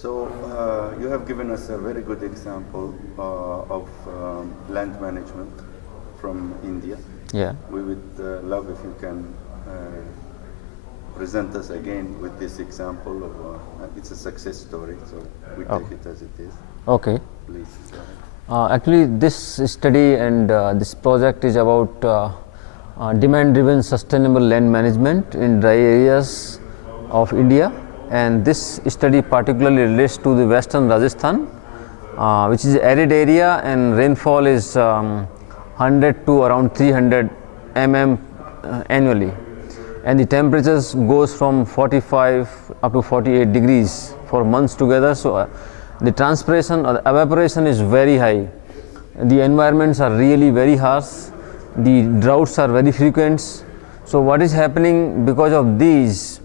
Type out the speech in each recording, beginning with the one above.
So you have given us a very good example of land management from India. Yeah. We would love if you can present us again with this example of it's a success story, so we take it as it is. Okay. Please. Actually, this study and this project is about demand-driven sustainable land management in dry areas of India, and this study particularly relates to the western Rajasthan, which is arid area, and rainfall is 100 to around 300 mm annually, and the temperatures goes from 45 up to 48 degrees for months together. So the transpiration or the evaporation is very high. The environments are really very harsh. The droughts are very frequent. So what is happening because of these?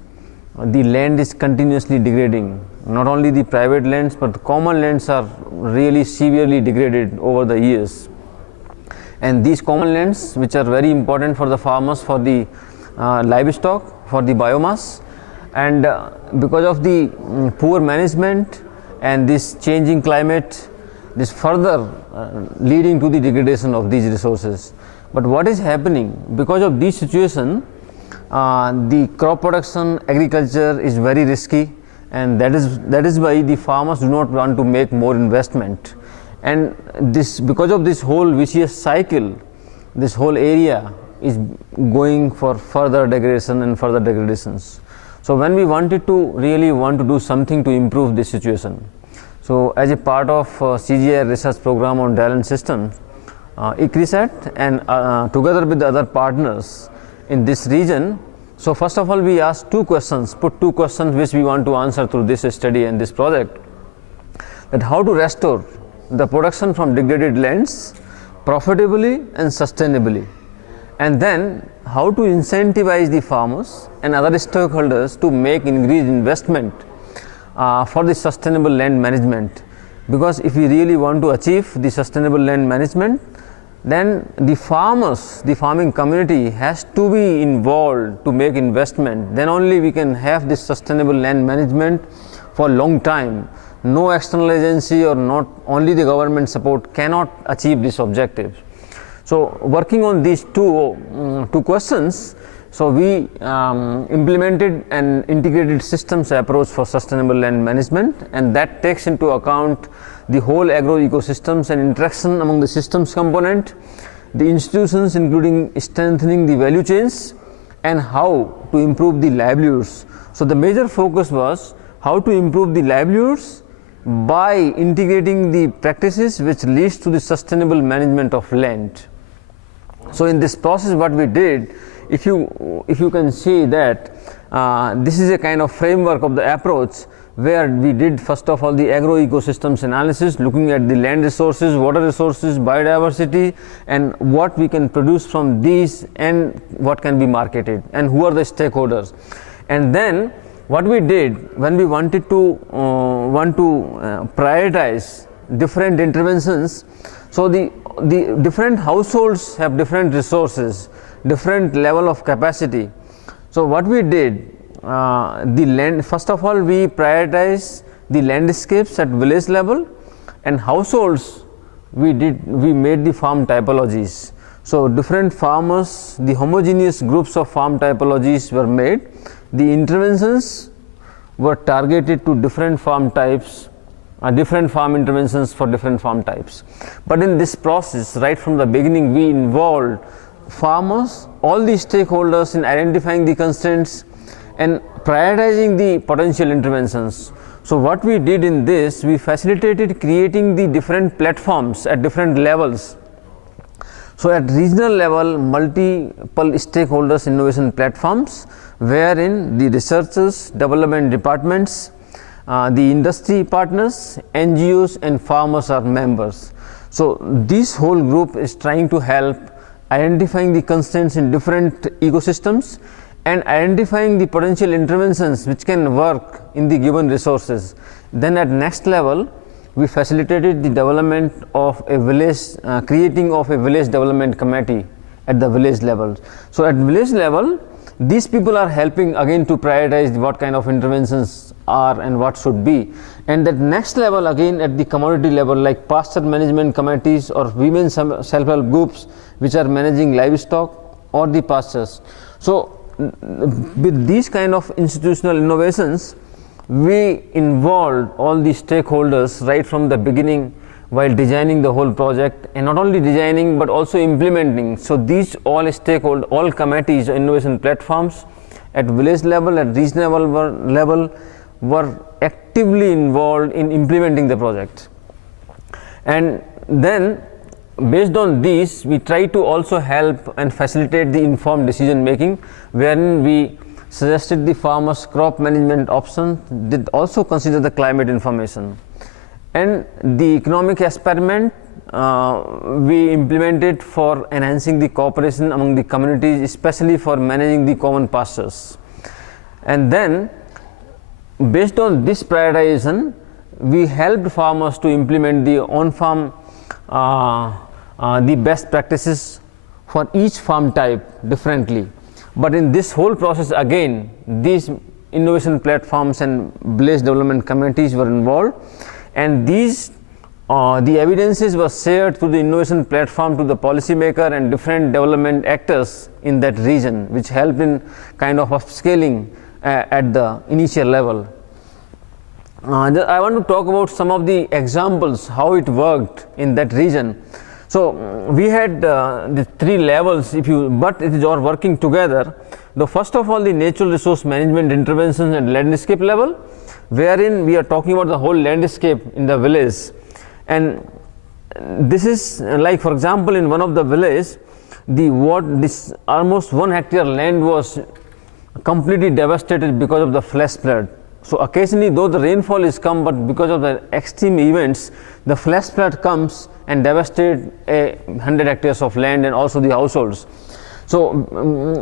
The land is continuously degrading. Not only the private lands, but the common lands are really severely degraded over the years. And these common lands, which are very important for the farmers, for the livestock, for the biomass, and because of the poor management and this changing climate, this further leading to the degradation of these resources. But what is happening because of this situation? The crop production, agriculture is very risky, and that is why the farmers do not want to make more investment. And this, because of this whole vicious cycle, this whole area is going for further degradation and further degradations. So when we wanted to really want to do something to improve this situation, so as a part of CGI research program on dry land systems, ICRISAT and together with the other partners in this region, so first of all we asked put two questions which we want to answer through this study and this project, that how to restore the production from degraded lands profitably and sustainably, and then how to incentivize the farmers and other stakeholders to make increased investment for the sustainable land management. Because if we really want to achieve the sustainable land management, then the farmers, the farming community has to be involved to make investment. Then only we can have this sustainable land management for a long time. No external agency or not only the government support cannot achieve this objective. So working on these two questions, so we implemented an integrated systems approach for sustainable land management, and that takes into account the whole agro ecosystems and interaction among the systems component, the institutions including strengthening the value chains, and how to improve the livelihoods. So the major focus was how to improve the livelihoods by integrating the practices which leads to the sustainable management of land. So in this process what we did, if you can see that this is a kind of framework of the approach where we did first of all the agro ecosystems analysis, looking at the land resources, water resources, biodiversity, and what we can produce from these and what can be marketed and who are the stakeholders. And then what we did when we wanted to prioritize different interventions, so the different households have different resources, different level of capacity. So what we did, the land, first of all we prioritize the landscapes at village level, and households we made the farm typologies. So different farmers, the homogeneous groups of farm typologies were made. The interventions were targeted to different farm types, different farm interventions for different farm types. But in this process, right from the beginning, we involved farmers, all the stakeholders in identifying the constraints and prioritizing the potential interventions. So what we did in this, we facilitated creating the different platforms at different levels. So at regional level, multiple stakeholders innovation platforms, wherein the researchers, development departments, the industry partners, NGOs and farmers are members. So this whole group is trying to help identifying the constraints in different ecosystems and identifying the potential interventions which can work in the given resources. Then at next level, we facilitated the development of a village, creating of a village development committee at the village level. So at village level, these people are helping again to prioritize what kind of interventions are and what should be. And that next level again at the commodity level, like pasture management committees or women self-help groups which are managing livestock or the pastures. So with these kind of institutional innovations, we involved all the stakeholders right from the beginning while designing the whole project, and not only designing but also implementing. So these all committees, innovation platforms at village level, at regional level were actively involved in implementing the project. And then based on these, we try to also help and facilitate the informed decision making, wherein we suggested the farmers crop management option, did also consider the climate information. And the economic experiment we implemented for enhancing the cooperation among the communities, especially for managing the common pastures. And then based on this prioritization, we helped farmers to implement the on-farm the best practices for each farm type differently. But in this whole process again, these innovation platforms and village development committees were involved, and these the evidences were shared through the innovation platform to the policymaker and different development actors in that region, which helped in kind of upscaling at the initial level. I want to talk about some of the examples how it worked in that region. So we had the three levels, but it is all working together. The first of all, the natural resource management interventions at landscape level, wherein we are talking about the whole landscape in the village. And this is like, for example, in one of the villages, this almost 1 hectare land was completely devastated because of the flash flood. So occasionally, though the rainfall is come, but because of the extreme events, the flash flood comes and devastate 100 hectares of land and also the households. So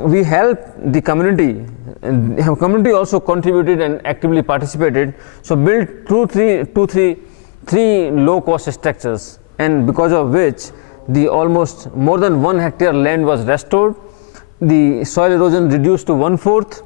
we help the community, and the community also contributed and actively participated. So built three low-cost structures, and because of which the almost more than 1 hectare land was restored, the soil erosion reduced to 1/4,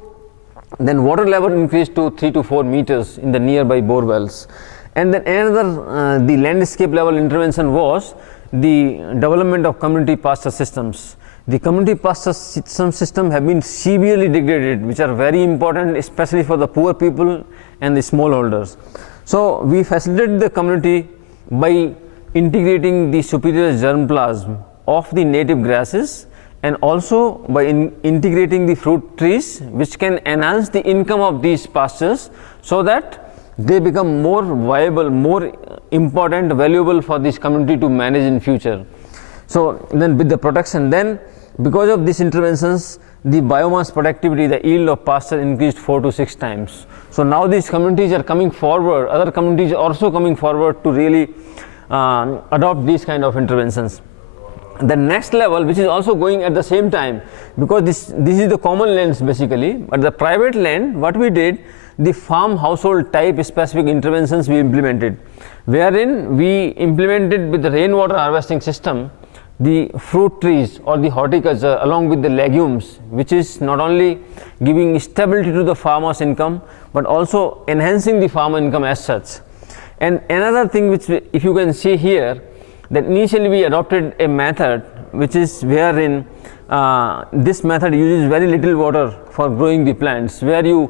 then water level increased to 3 to 4 meters in the nearby bore wells. And then another the landscape level intervention was the development of community pasture systems. The community pasture system have been severely degraded, which are very important especially for the poor people and the smallholders. So we facilitated the community by integrating the superior germplasm of the native grasses, and also by integrating the fruit trees, which can enhance the income of these pastures so that they become more viable, more important, valuable for this community to manage in future. So then with the protection, then because of these interventions, the biomass productivity, the yield of pasture increased 4 to 6 times. So now these communities are coming forward, other communities are also coming forward to really adopt these kind of interventions. The next level, which is also going at the same time, because this is the common lands basically, but the private land, what we did, the farm household type specific interventions we implemented, wherein we implemented with the rainwater harvesting system the fruit trees or the horticulture along with the legumes, which is not only giving stability to the farmer's income but also enhancing the farmer income as such. And another thing which if you can see here, that initially we adopted a method which is wherein this method uses very little water for growing the plants, where you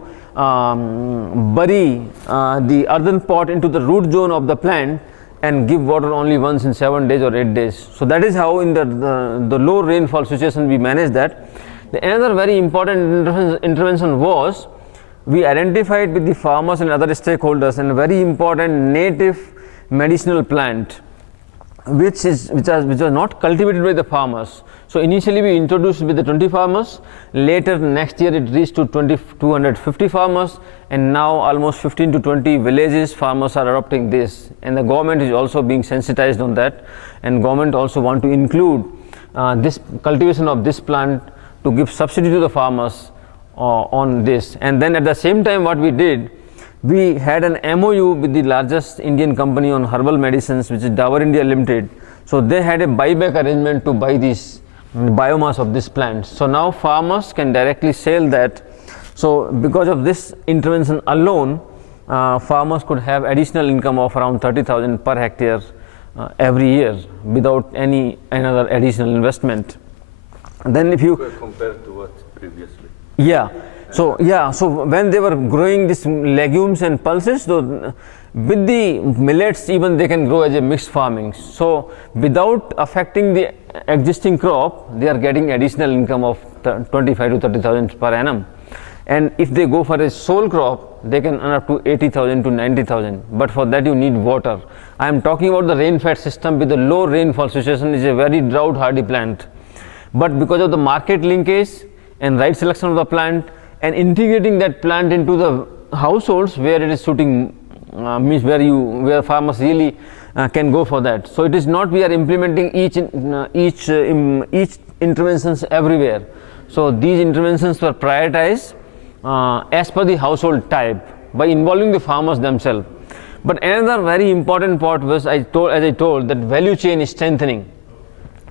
bury the earthen pot into the root zone of the plant and give water only once in 7 days or 8 days. So that is how in the low rainfall situation we manage that. The another very important intervention was we identified with the farmers and other stakeholders and a very important native medicinal plant which was not cultivated by the farmers. So initially we introduced with the 20 farmers, later next year it reached to 250 farmers, and now almost 15 to 20 villages farmers are adopting this, and the government is also being sensitized on that, and government also want to include this cultivation of this plant to give subsidy to the farmers on this. And then at the same time what we did, we had an MOU with the largest Indian company on herbal medicines, which is Dabur India Limited. So they had a buyback arrangement to buy these biomass of this plant. So now farmers can directly sell that. So because of this intervention alone, farmers could have additional income of around 30,000 per hectare every year without any another additional investment. And then if you compared to what previously? Yeah. So when they were growing these legumes and pulses, so with the millets even they can grow as a mixed farming. So without affecting the existing crop, they are getting additional income of 25 to 30,000 per annum. And if they go for a sole crop, they can earn up to 80,000 to 90,000. But for that you need water. I am talking about the rain-fed system with the low rainfall situation is a very drought-hardy plant. But because of the market linkage and right selection of the plant and integrating that plant into the households where it is suiting, means where farmers really can go for that. So it is not we are implementing each interventions everywhere. So these interventions were prioritized as per the household type by involving the farmers themselves. But another very important part was, as I told, that value chain is strengthening.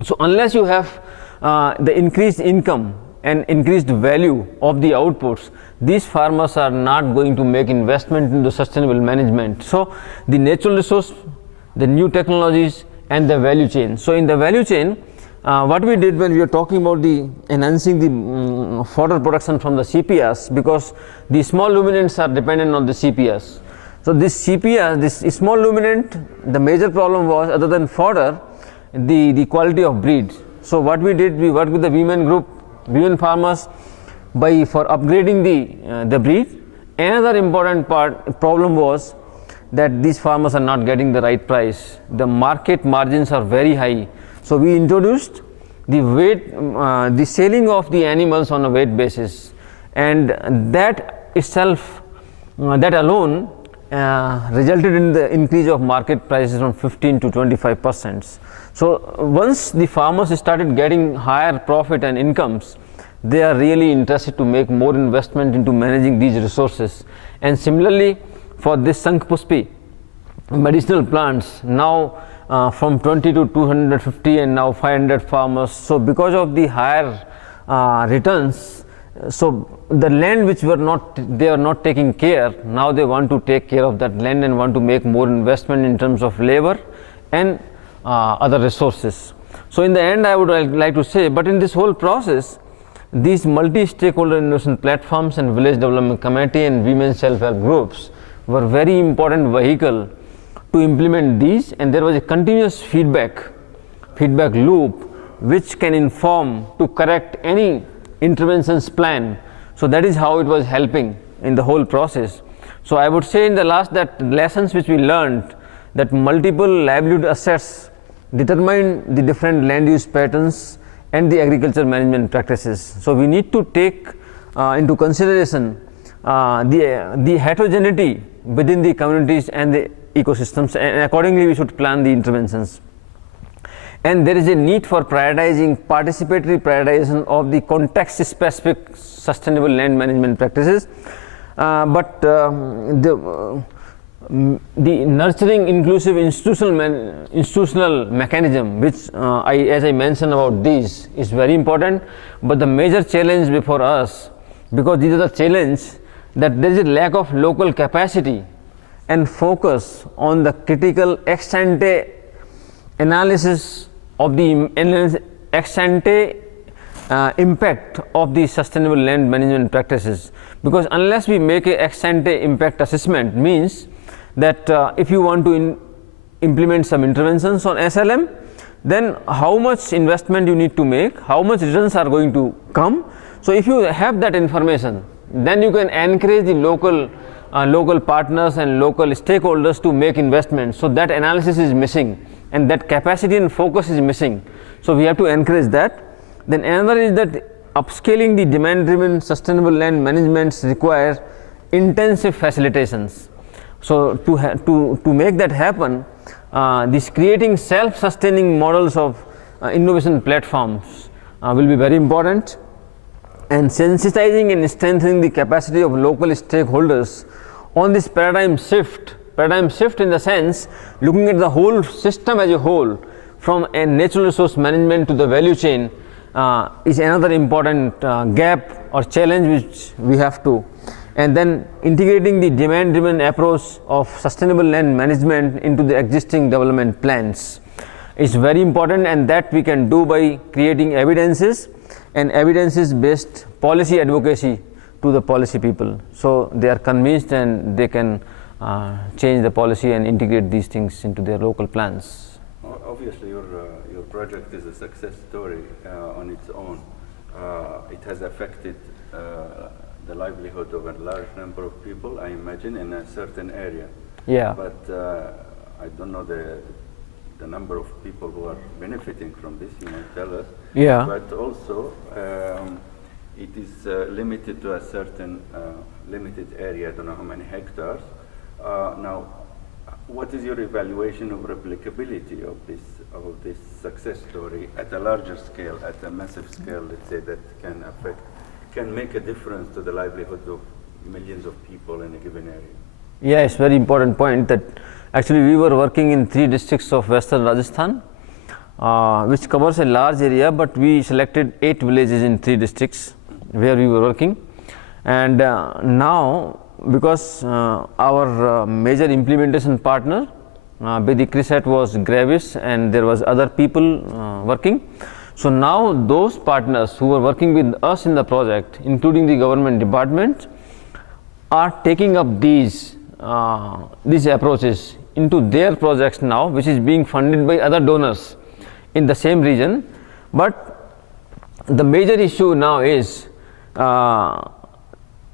So unless you have the increased income and increased value of the outputs, these farmers are not going to make investment into sustainable management. So the natural resource, the new technologies and the value chain. So in the value chain, what we did when we were talking about the enhancing the fodder production from the CPRs, because the small ruminants are dependent on the CPRs. So this CPR, this small ruminant, the major problem was, other than fodder, the quality of breed. So what we did, we worked with the women group, women farmers, for upgrading the breed. Another important problem was that these farmers are not getting the right price. The market margins are very high. So we introduced the weight, the selling of the animals on a weight basis, and that itself, that alone resulted in the increase of market prices from 15 to 25%. So once the farmers started getting higher profit and incomes, they are really interested to make more investment into managing these resources. And similarly for this Sankh-Pushpi medicinal plants, now from 20 to 250 and now 500 farmers. So because of the higher returns, so the land which they are not taking care, now they want to take care of that land and want to make more investment in terms of labor and other resources. So in the end, I would like to say, but in this whole process, these multi-stakeholder innovation platforms and village development committee and women self-help groups were very important vehicle to implement these, and there was a continuous feedback loop which can inform to correct any interventions plan. So that is how it was helping in the whole process. So I would say in the last, that lessons which we learned, that multiple livelihood assets determine the different land use patterns and the agriculture management practices. So we need to take into consideration the heterogeneity within the communities and the ecosystems, and accordingly we should plan the interventions. And there is a need for participatory prioritization of the context specific sustainable land management practices, but the nurturing inclusive institutional mechanism, which as I mentioned about these, is very important. But the major challenge before us, because these are the challenge, that there is a lack of local capacity and focus on the critical ex ante analysis of the ex ante impact of the sustainable land management practices. Because unless we make a ex ante impact assessment, means that if you want to implement some interventions on SLM, then how much investment you need to make, how much returns are going to come. So if you have that information, then you can encourage the local partners and local stakeholders to make investments. So that analysis is missing, and that capacity and focus is missing. So we have to encourage that. Then another is that upscaling the demand-driven sustainable land managements require intensive facilitations. So to make that happen, this creating self-sustaining models of innovation platforms will be very important, and sensitizing and strengthening the capacity of local stakeholders on this paradigm shift in the sense looking at the whole system as a whole, from a natural resource management to the value chain, is another important gap or challenge which we have to. And then integrating the demand driven approach of sustainable land management into the existing development plans is very important, and that we can do by creating evidences and evidences based policy advocacy to the policy people, so they are convinced and they can change the policy and integrate these things into their local plans. Obviously, your project is a success story on its own. It has affected the livelihood of a large number of people, I imagine, in a certain area. Yeah. But I don't know the number of people who are benefiting from this, you might tell us. Yeah. But also, it is limited to a certain limited area, I don't know how many hectares. Now, what is your evaluation of replicability of this success story at a larger scale, at a massive scale, let's say, that can make a difference to the livelihood of millions of people in a given area? Yeah, it's very important point that actually we were working in 3 districts of Western Rajasthan, which covers a large area, but we selected 8 villages in 3 districts where we were working. And now, because our major implementation partner with ICRISAT was Gravis, and there was other people working. So now those partners who were working with us in the project, including the government departments, are taking up these approaches into their projects now, which is being funded by other donors in the same region. But the major issue now is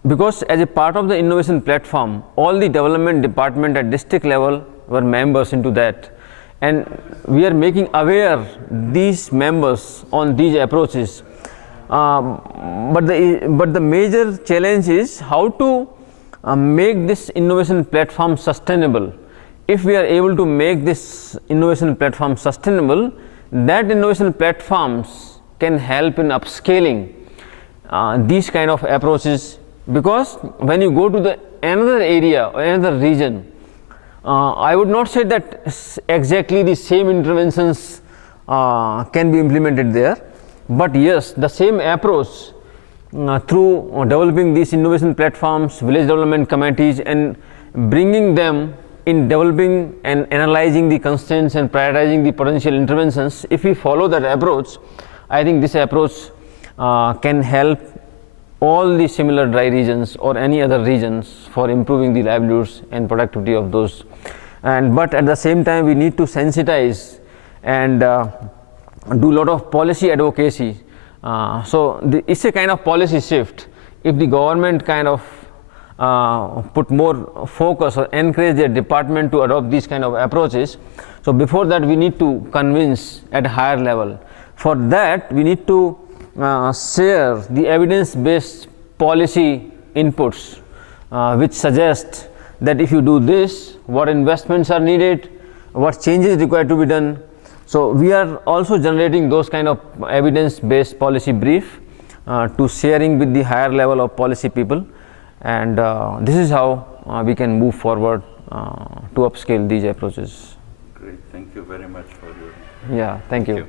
because as a part of the innovation platform, all the development department at district level were members into that, and we are making aware these members on these approaches. But the major challenge is how to make this innovation platform sustainable. If we are able to make this innovation platform sustainable, that innovation platforms can help in upscaling these kind of approaches, because when you go to another area or another region, I would not say that exactly the same interventions can be implemented there, but yes, the same approach through developing these innovation platforms, village development committees, and bringing them in developing and analyzing the constraints and prioritizing the potential interventions. If we follow that approach, I think this approach can help all the similar dry regions or any other regions for improving the livelihoods and productivity of those. But at the same time, we need to sensitize and do a lot of policy advocacy. It's a kind of policy shift. If the government kind of put more focus or encourage their department to adopt these kind of approaches, so before that we need to convince at a higher level. For that, we need to share the evidence-based policy inputs, which suggest that if you do this, what investments are needed, what changes required to be done. So we are also generating those kind of evidence-based policy brief to sharing with the higher level of policy people, and this is how we can move forward to upscale these approaches. Great, thank you very much for your. Yeah, thank you.